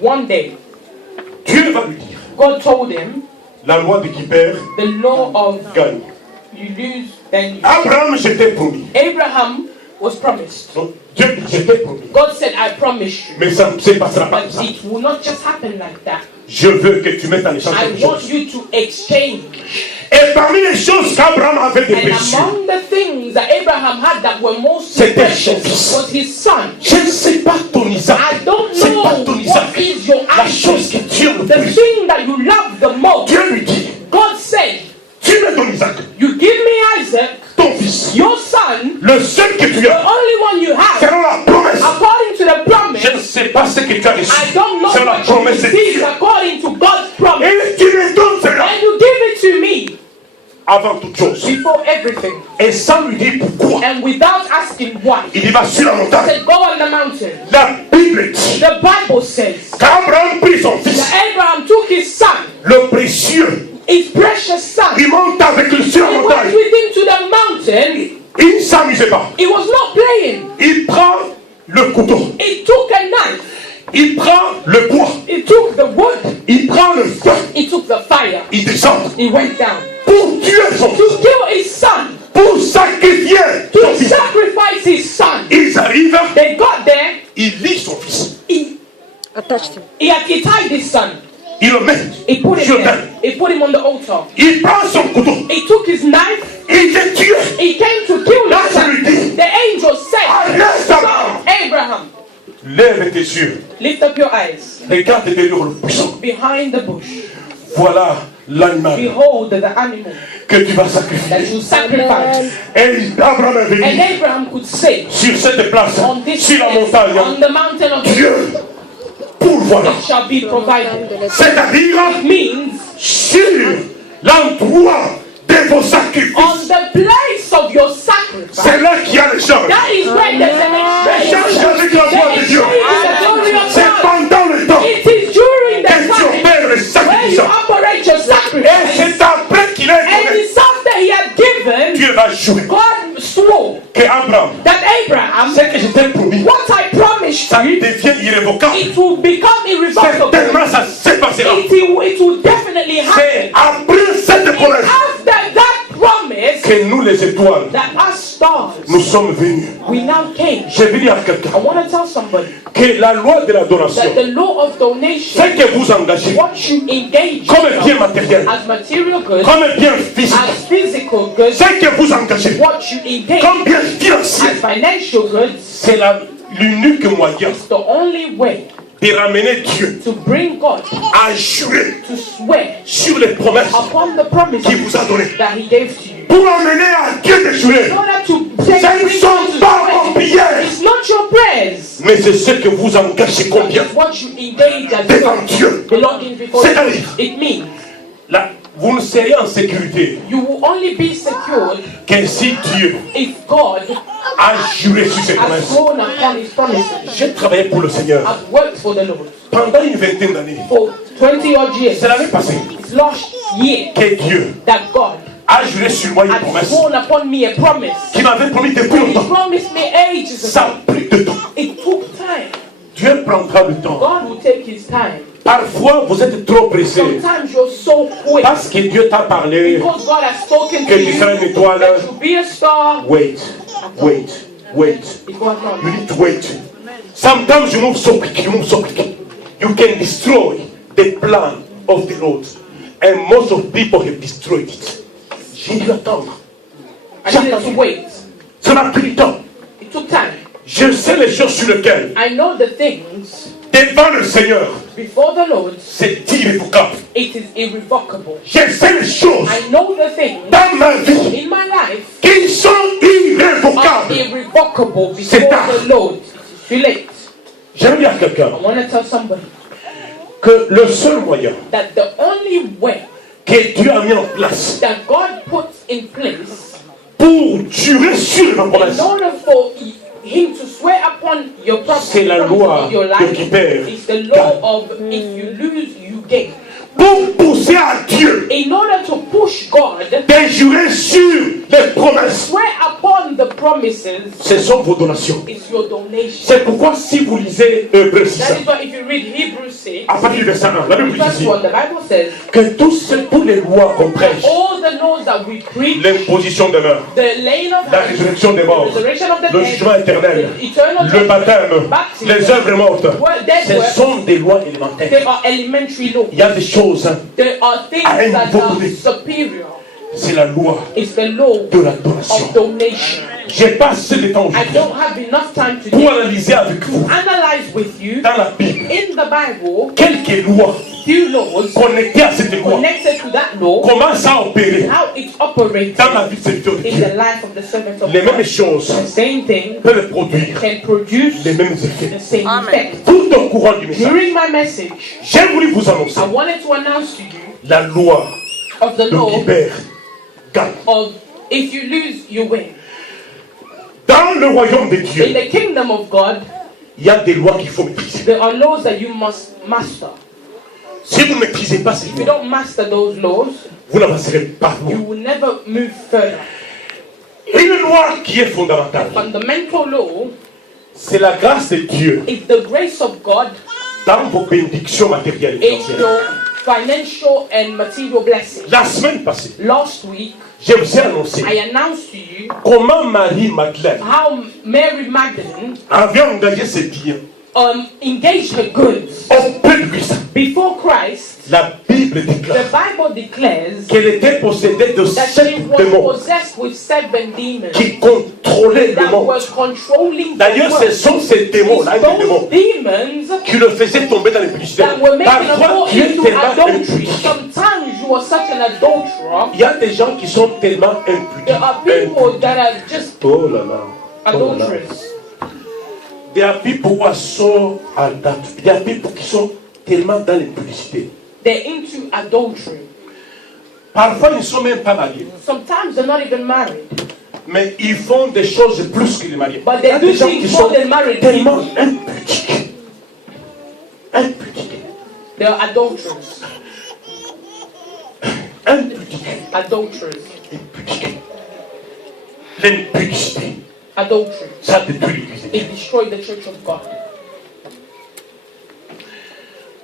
one day, Dieu va lui dire, God told him, la loi de qui perd the law of gagne. you lose, then you. Abraham, je t'ai promis. Abraham was promised. Donc, Dieu dit, je t'ai promis. God said, I promise you. Mais ça ne se passera pas comme But ça. it will not just happen like that. Je veux que tu mettes en échange I quelque want chose. you to exchange. Et parmi les choses qu'Abraham avait de And précieux, among the things that Abraham had that were most C'était precious son fils. was his son. je ne sais pas ton Isaac. I don't C'est pas know ton Isaac. what is your La chose action. que tu aimes le The plus. thing that you love the most. Dieu lui dit, God said, tu mets ton Isaac, you give me Isaac, ton fils, your son, le seul que tu the as, only one you have, selon la promesse. according to the promise. Je ne sais pas ce que tu as reçu. I don't know C'est la what you promesse de receive Dieu. according to God's promise. Et tu me donnes cela And you give it to me avant toute chose. before everything. Et sans lui dire pourquoi, And without asking why. il y va sur la He montagne. said, go on the mountain. La Bible dit The Bible says qu'Abraham prit son fils, that Abraham took his son, le précieux, his precious son. il monte avec lui sur la He went montagne. with him to the mountain. Il ne s'amusait pas. He was not playing. Il prend le couteau, He took a knife. il prend le bois, He took the wood. il prend le feu, He took the fire. il descend He went down pour tuer son to fils, kill his son, pour sacrifier son to fils. sacrifice his son. Ils arrivent, They got there. il lit son fils, He had tied his son. il le met He put him sur le there. terre. He put him on the altar. Il prend son couteau, He took his knife. il le tue. He came to kill Là, his je son. lui dis, The angel said, arrête Abraham. Abraham, Lève tes yeux, lift up your eyes. regarde derrière le buisson. Behind the bush, Voilà l'animal behold the animal que tu vas that sacrifier. you sacrifice. Et Abraham est venu And Abraham could say, sur cette place, on this sur la place, montagne, on the mountain of Dieu, pourvoira. it shall be provided. C'est-à-dire Means sur l'endroit de vos sacrifices. on the place of your sacrifice. C'est là qu'il y a l'échange. That is when there's an exchange. L'échange avec la gloire de Dieu. The glory of C'est God. pendant le temps It is during the que tu time opères le when you sacrifice. operate your Et sacrifice. c'est après qu'il a And donné. it's after he had given, Dieu va jouer. God swore Que Abraham, that Abraham, ce que je t'ai promis, what I promised ça you, devient irrévocable. it will become irrevocable. Certainement, ça se passera. It will definitely C'est happen. après cette It's promesse after that promise que nous, les étoiles, that us stars, nous sommes venus. we now came. Je vais dire à I quelqu'un want to tell somebody que la loi de l'adoration, that the law of donation, c'est que vous engagez what you engage comme un bien in matériel, as material goods, comme un bien physique, as physical goods, c'est que vous engagez what you engage comme bien financier, as financial goods, c'est l'unique moyen is the only way de ramener Dieu to bring God à jouer to swear sur les promesses upon the promises qu'il vous a données. that He gave to you. Pour amener à Dieu de jouer. In order to say, Ce ne bring sont God to pas swear, vos prières, it's not your prayers, mais c'est ce que vous engagez combien it's what you engage as devant Dieu. belonging before C'est-à-dire, you. It means là, vous ne serez en sécurité you will only be secured que si Dieu if God a juré sur ses has promesses. sworn upon His promises. J'ai travaillé pour le Seigneur I've worked for the Lord pendant une vingtaine d'années. for 20 odd years. C'est l'année passée It's last year que Dieu that God a juré sur moi une had promesse sworn upon me a promise. qui m'avait promis depuis He longtemps. promised me ages Ça ago. a pris de temps. It took time. Dieu prendra le temps. God will take His time. Parfois, vous êtes trop pressé Sometimes you're so quick parce que Dieu t'a parlé because God has spoken que to tu you seras une étoile. that you'll be a star. Wait, wait, wait. It was not. You need to wait. Sometimes you move so quick, you move so quick. You can destroy the plan of the Lord. And most of people have destroyed it. J'ai dû attendre. I needed to wait. Ça m'a pris du temps. It took time. Je sais les choses sur lesquelles, I know the things devant le Seigneur, before the Lord, c'est irrévocable. it is irrevocable. Je sais les choses I know the things dans ma vie in my life qui sont are irrévocables. irrevocable C'est before tard. the Lord. It's too late. J'aime dire à quelqu'un I want to tell somebody que le seul moyen that the only way que Dieu a mis en place that God puts in place pour jurer sur ma in promesse, order for Him to swear upon your promise c'est la loi of your de life qui perd. is the law of if you lose, you gain. Pour pousser à Dieu In order to push push God, de jurer sur les promesses. swear upon the promises, Ce sont vos donations. is your donation. C'est pourquoi si vous lisez Hébreux 6, That is why if you read Hebrews 6, à partir du verset 1, la Bible dit first ici one, the Bible says, que toutes les lois qu'on prêche, all the laws that we preach, l'imposition de main, the laying of la hands, résurrection des the morts, resurrection of the le dead, jugement éternel, the eternal le judgment, baptême, baptism, les œuvres mortes, dead ce works, sont des lois élémentaires. they are elementary laws. Il y a des choses, There are things à un that niveau are donné. superior. c'est la loi It's the law de la donation. of donation. J'ai pas assez de temps I aujourd'hui don't have enough time pour today analyser avec vous to analyze with you dans la Bible in the Bible quelques lois few laws connectées à cette loi. connected to that law, Comment ça a opéré how it operates dans la vie de serviteur de in Dieu. the life of the servant of Les mêmes God. choses The same thing peuvent produire can produce les mêmes effets. the same Amen. effect. Tout au courant du message, During my message, j'ai voulu vous annoncer I wanted to announce to you la loi of the de law libère gagne. of if you lose, you win. Dans le royaume de In Dieu, the kingdom of God, il y a des lois qu'il faut maîtriser. there are laws that you must master. Si vous ne maîtrisez pas ces If you lois, don't master those laws, vous n'avancerez pas you loin. will never move further. Une loi qui est fondamentale, Fundamental law c'est la grâce de Dieu is the grace of God dans vos bénédictions matérielles et in financières. your financial and material blessings. La semaine passée, Last week, je vous ai annoncé I announced to you comment Marie-Madeleine how Mary Magdalene avait engagé ses biens engaged her goods auprès de Christ. before Christ. La Bible The déclare Bible declares qu'elle était possédée de that 7 she was démons possessed with 7 demons qui contrôlaient le that monde. were controlling the D'ailleurs, ce world. sont ces démons-là, It's des démons, those demons qui le faisaient tomber dans l'impudicité. that were making her Parfois, fall tu es into tellement adultery. impudique. Sometimes you are such an adulterer. Il y a des gens qui sont tellement There are impudiques. people that are just Oh là là. Oh là là. adulterers. There are people who are so adulterous. There are people qui sont tellement dans l'impudicité. They're into adultery. Parfois, ils ne sont même pas mariés. Sometimes they're not even married. Mais ils font des choses plus que les mariés. But Il y a they do des gens qui things sont more than married tellement people. impudiques. Impudiques. They're adulterers. Impudiques. Adulterers. Impudiques. L'impudicité, Adultery. ça détruit l'église. It destroyed the church of God.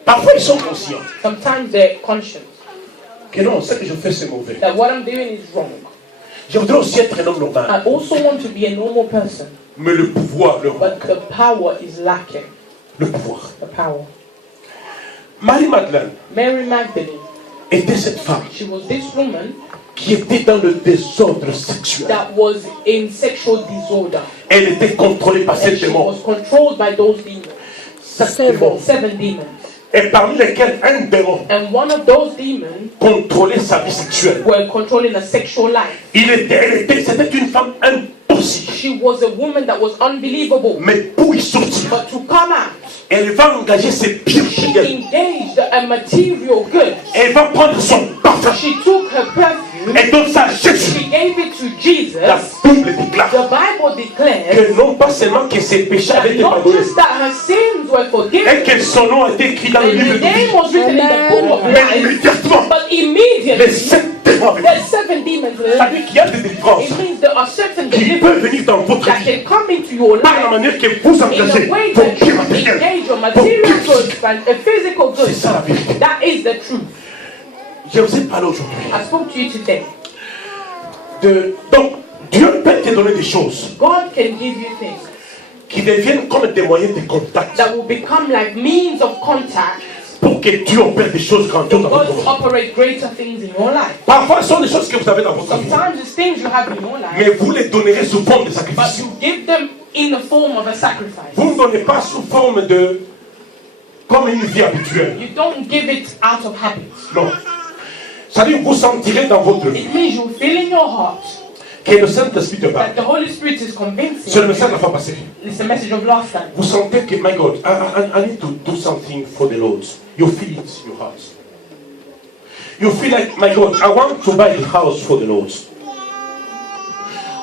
Parfois, ils sont conscients Sometimes they're conscious que non, ce que je fais, c'est mauvais. that what I'm doing is wrong. Je voudrais aussi être un homme normal. I also want to be a normal person, Mais le pouvoir, but the power is lacking. le pouvoir. The power. Marie-Madeleine Mary Magdalene, était cette femme she was this woman qui était dans le désordre sexuel. that was in sexual disorder. Elle était contrôlée par And ces she démons. was controlled by those demons. 7 démons. 7 demons. Et parmi lesquels un démon And one of those demons contrôlait sa vie sexuelle. were controlling a sexual life. C'était une femme impossible. She was a woman that was unbelievable. Mais pour y sortir, But to come out, elle va engager ses biens she chez elle. engaged a material good. Elle va prendre son parfum She took her perfume, et donne ça à Jésus. she gave it to Jesus. La Bible déclare The Bible declares que non pas seulement que ses péchés avaient that été not pardonnés, just that her sins were et forgiven, que son nom a été écrit dans le and livre her de vie. name was written in the book of Mais life, immédiatement, but les immediately 7 démons avec there's 7 demons Ça there. veut dire qu'il y a des délivrances It means there are certain qui deliverance peuvent venir dans votre that vie can come into your par la life manière que vous in engagez a way vos that you biens matériels. engage your Vos material biens goods physiques. and a physical C'est good. ça la vérité. That is the truth. Je vous ai parlé aujourd'hui. I spoke to you today. Donc, Dieu peut te donner des choses God can give you things qui deviennent comme des moyens de contact that will become like means of contact pour que Dieu opère des choses grandioses dans God votre to vie. operate greater things in your life. Parfois, ce sont des choses que vous avez dans votre vie, Sometimes it's things you have in your life, mais vous les donnerez sous forme de but sacrifice. you give them in the form of a sacrifice. Vous ne donnez pas sous forme de comme une vie habituelle. You don't give it out of habit. Non. C'est-à-dire que vous sentirez dans votre vie It means you feel in your heart que le Saint-Esprit te parle. that the Holy Spirit is C'est convincing. le message de la fois passée. It's the message of last time. Vous sentez que, my God, I need to do something for the Lord. You feel it in your heart. You feel like, my God, I want to buy a house for the Lord.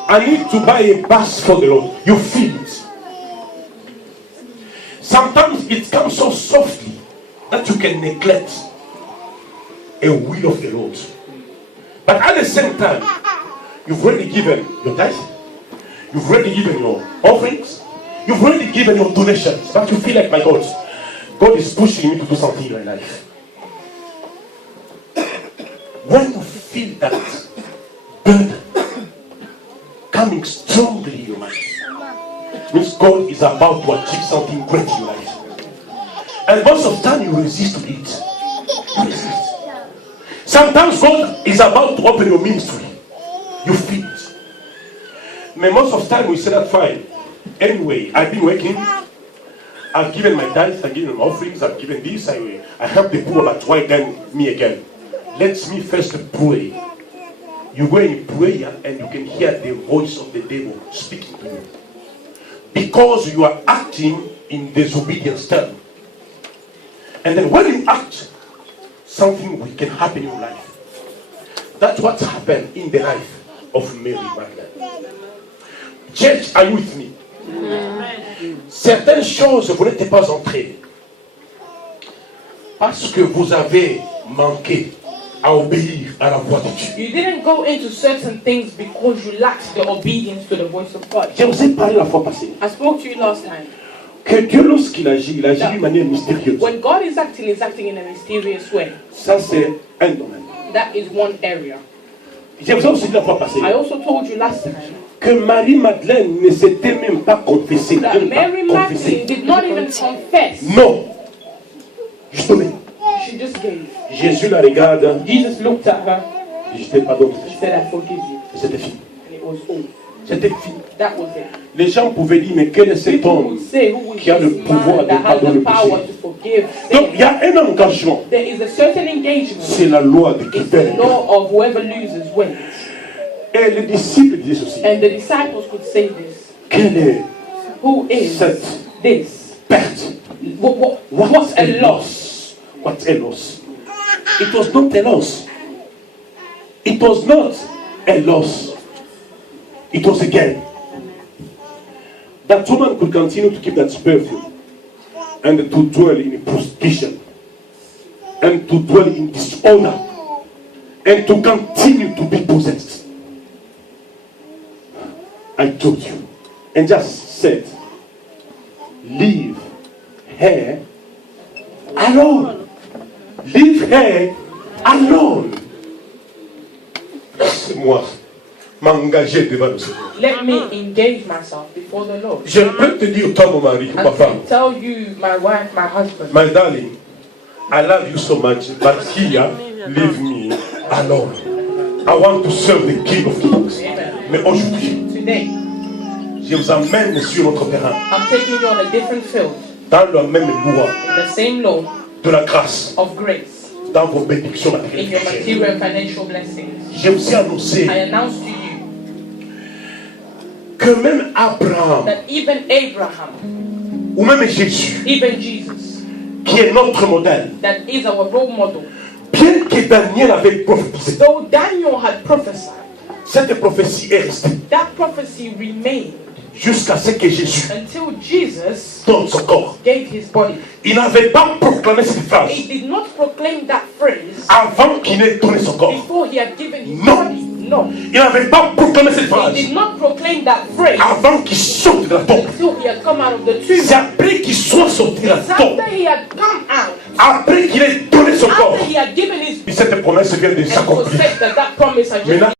I need to buy a bus for the Lord. You feel it. Sometimes it comes so softly that you can neglect a will of the Lord. But at the same time, you've already given your tithe, you've already given your offerings, you've already given your donations. But you feel like, my God is pushing me to do something in my life. When you feel that burden coming strongly in your mind, means God is about to achieve something great in your life. And most of the time you resist to it. You resist. Sometimes God is about to open your ministry. You feel it. But most of the time we say that fine. Anyway, I've been working. I've given my tithes, I've given my offerings, I've given this, I help the poor, but why then me again? Let me first pray. You go in prayer and you can hear the voice of the devil speaking to you. Because you are acting in disobedience term. And then when you act, something can happen in your life. That's what happened in the life of Mary Magdalene. Church, are you with me? Certaines choses, vous n'êtes pas entrées. Parce que vous avez manqué à obéir à la voix de Dieu. You didn't go into certain things because you lacked the obedience to the voice of God. Je vous ai parlé la fois passée. I spoke to you last time. Que Dieu, lorsqu'il agit d'une manière mystérieuse. When God is acting in a mysterious way. Ça, c'est un domaine. That is one area. Je vous ai aussi dit la fois passée. I also told you last time que Marie-Madeleine ne s'était même pas confessée. that Mary Magdalene did not even confess. Non. Justement. She just gave. Jésus la regarde. Jesus looked at her. Je t'ai pardonné. He said, I forgive you. C'était fini. And it was all. C'était fini. That was it. Les gens pouvaient dire, mais quel est cet People homme would say, who is qui a le this pouvoir man de that has pardonner the le power péché? to forgive Donc il y sin? a un engagement. There is a certain engagement. C'est la loi de qui It's the perd. law of whoever loses wins. Et les disciples disaient ceci. And the disciples could say this. Quelle est Who is cette this? perte? What's a loss? What's a loss? It was not a loss. It was not a loss. It was a gain. That woman could continue to keep that perfume and to dwell in prostitution and to dwell in disorder and to continue to be possessed. I told you and just said, leave her alone. Leave her alone. Laisse-moi m'engager devant le Seigneur. Let me engage myself before the Lord. Je peux te dire, toi mon mari, I ma femme, can tell you, my wife, my husband, my darling, I love you so much, but here, leave me alone. I want to serve the King of Kings. Mais aujourd'hui, today, je vous amène sur notre terrain, I'm taking you on a different field, dans la même loi in the same law de la grâce, of grace, dans vos bénédictions in matérielles. your material and financial blessings. J'ai aussi annoncé I announce to you que même Abraham, that even Abraham, ou même Jésus, even Jesus, qui est notre modèle, that is our role model, bien que Daniel avait prophétisé, though Daniel had prophesied, cette prophétie est restée that prophecy remained jusqu'à ce que Jésus until Jesus donne son corps. gave his body. Il n'avait pas proclamé cette phrase He did not proclaim that phrase avant qu'il n'ait donné son corps. before he had given his No. body. No. Il n'avait pas proclamé cette He phrase did not proclaim that phrase avant qu'il sorte de la tombe. until he had come out of the tomb. C'est après qu'il soit sorti de la It's tombe, after he had come out, après qu'il ait donné son corps, after he had given his et cette promesse vient de and it was s'accomplir. said that that promise had just Maintenant,